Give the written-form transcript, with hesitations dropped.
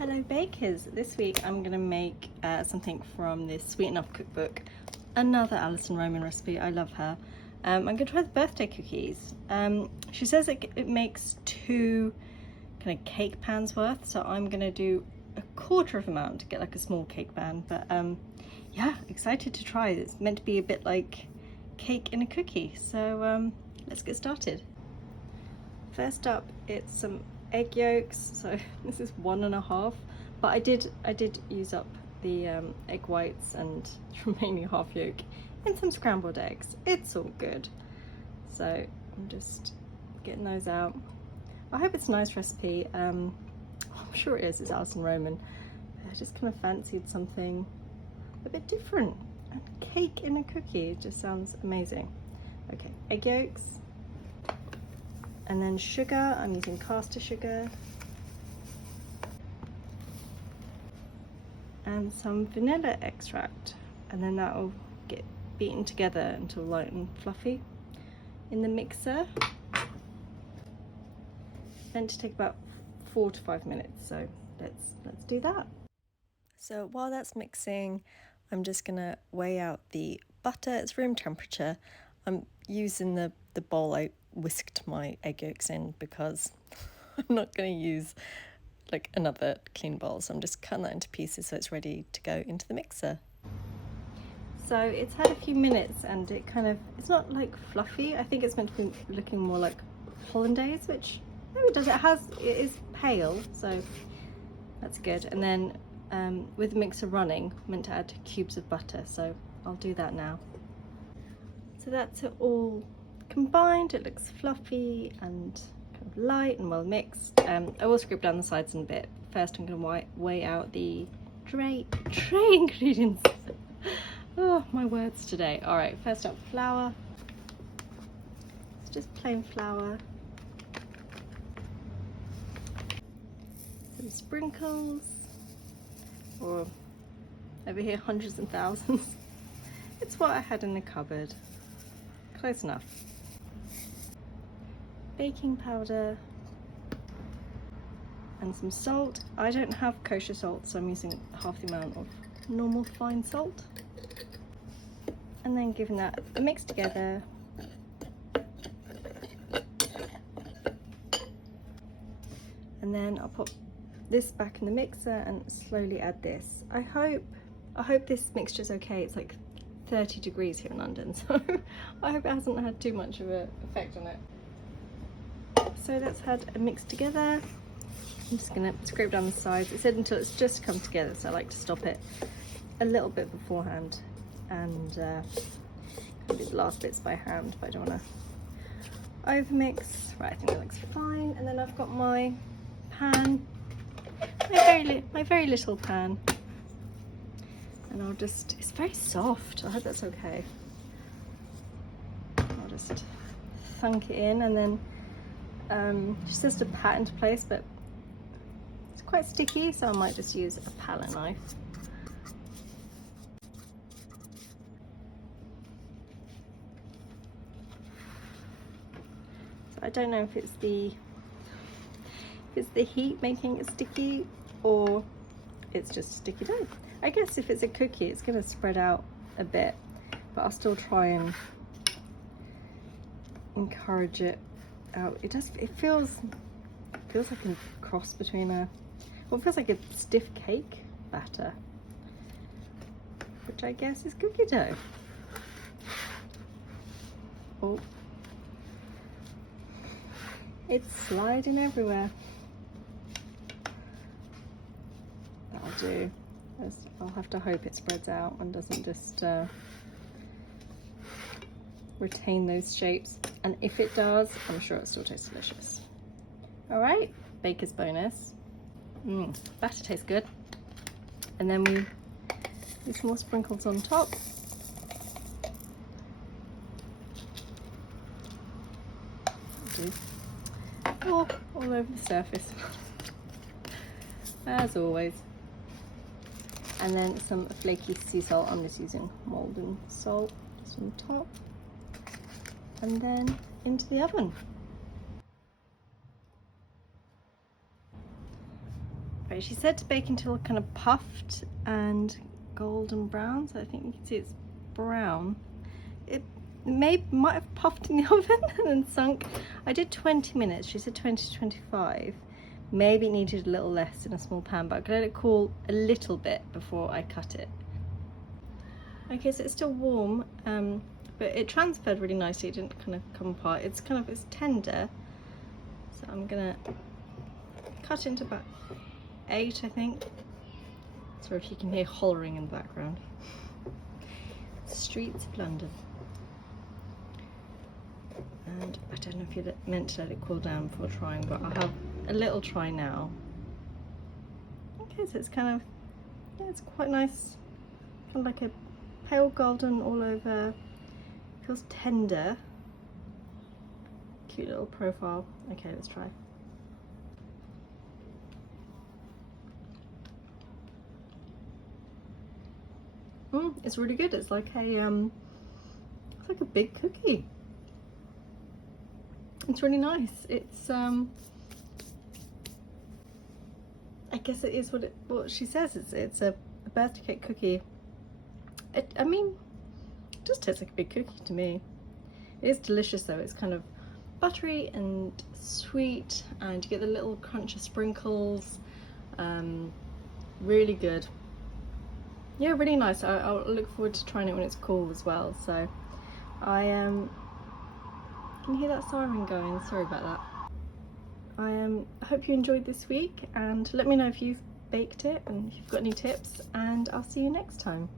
Hello bakers! This week I'm going to make something from this Sweet Enough cookbook, another Alison Roman recipe. I love her. I'm going to try the birthday cookies. She says it makes 2 kind of cake pans worth, so I'm going to do a quarter of amount to get like a small cake pan, but yeah, excited to try. It's meant to be a bit like cake in a cookie, so let's get started. First up, it's some egg yolks. So this is 1.5, but I did use up the egg whites and the remaining half yolk in some scrambled eggs. It's all good. So I'm just getting those out. I hope it's a nice recipe. I'm sure it is. It's Alison Roman. I just kind of fancied something a bit different. And cake in a cookie just sounds amazing. Okay, egg yolks. And then sugar, I'm using caster sugar. And some vanilla extract. And then that will get beaten together until light and fluffy in the mixer. Meant to take about 4 to 5 minutes, so let's do that. So while that's mixing, I'm just gonna weigh out the butter. It's room temperature. I'm using the bowl I whisked my egg yolks in because I'm not going to use like another clean bowl, so I'm just cutting that into pieces so it's ready to go into the mixer. So it's had a few minutes and it's not like fluffy. I think it's meant to be looking more like hollandaise, which maybe it does. It is pale, so that's good. And then with the mixer running, I'm meant to add cubes of butter, so I'll do that now. So that's it all combined. It looks fluffy and kind of light and well mixed. I will scrape down the sides in a bit. First I'm going to weigh out the tray ingredients. Oh, my words today. Alright, first up, flour. It's just plain flour. Some sprinkles, or over here hundreds and thousands. It's what I had in the cupboard. Close enough. Baking powder and some salt. I don't have kosher salt, so I'm using half the amount of normal fine salt. And then giving that a mix together. And then I'll put this back in the mixer and slowly add this. I hope this mixture's okay. It's like 30 degrees here in London, so I hope it hasn't had too much of an effect on it. So that's had a mix together. I'm just gonna scrape down the sides. It said until it's just come together, so I like to stop it a little bit beforehand and do the last bits by hand, but I don't want to overmix. Right, I think that looks fine. And then I've got my pan, my very little pan. And I'll just, it's very soft, I hope that's okay. I'll just thunk it in and then just to pat into place, but it's quite sticky, so I might just use a palette knife. So I don't know if it's the heat making it sticky or it's just sticky dough. I guess if it's a cookie, it's going to spread out a bit, but I'll still try and encourage it out. It feels like a cross between it feels like a stiff cake batter, which I guess is cookie dough. Oh, it's sliding everywhere. That'll do. I'll have to hope it spreads out and doesn't just retain those shapes. And if it does, I'm sure it still tastes delicious. All right, baker's bonus. Batter tastes good. And then we do some more sprinkles on top. All over the surface, as always. And then some flaky sea salt. I'm just using Malden salt just on top. And then into the oven. Right, she said to bake until kind of puffed and golden brown, so I think you can see it's brown. It might have puffed in the oven and then sunk. I did 20 minutes, she said 20 to 25. Maybe it needed a little less in a small pan, but I could let it cool a little bit before I cut it. Okay, so it's still warm, but it transferred really nicely. It didn't kind of come apart. It's tender, so I'm gonna cut into about 8, I think. Sorry if you can hear hollering in the background. Streets of London. And I don't know if you're meant to let it cool down before trying, but I'll have a little try now. Okay, so it's kind of, yeah, it's quite nice. Kind of like a pale golden all over. Feels tender. Cute little profile. Okay, let's try. It's really good. It's like a big cookie. It's really nice. It's I guess it is what she says. It's a birthday cake cookie. I mean, it just tastes like a big cookie to me. It is delicious though. It's kind of buttery and sweet, and you get the little crunch of sprinkles. Really good. Yeah, really nice. I'll look forward to trying it when it's cool as well. So I can hear that siren going. Sorry about that. I hope you enjoyed this week, and let me know if you've baked it and if you've got any tips, and I'll see you next time.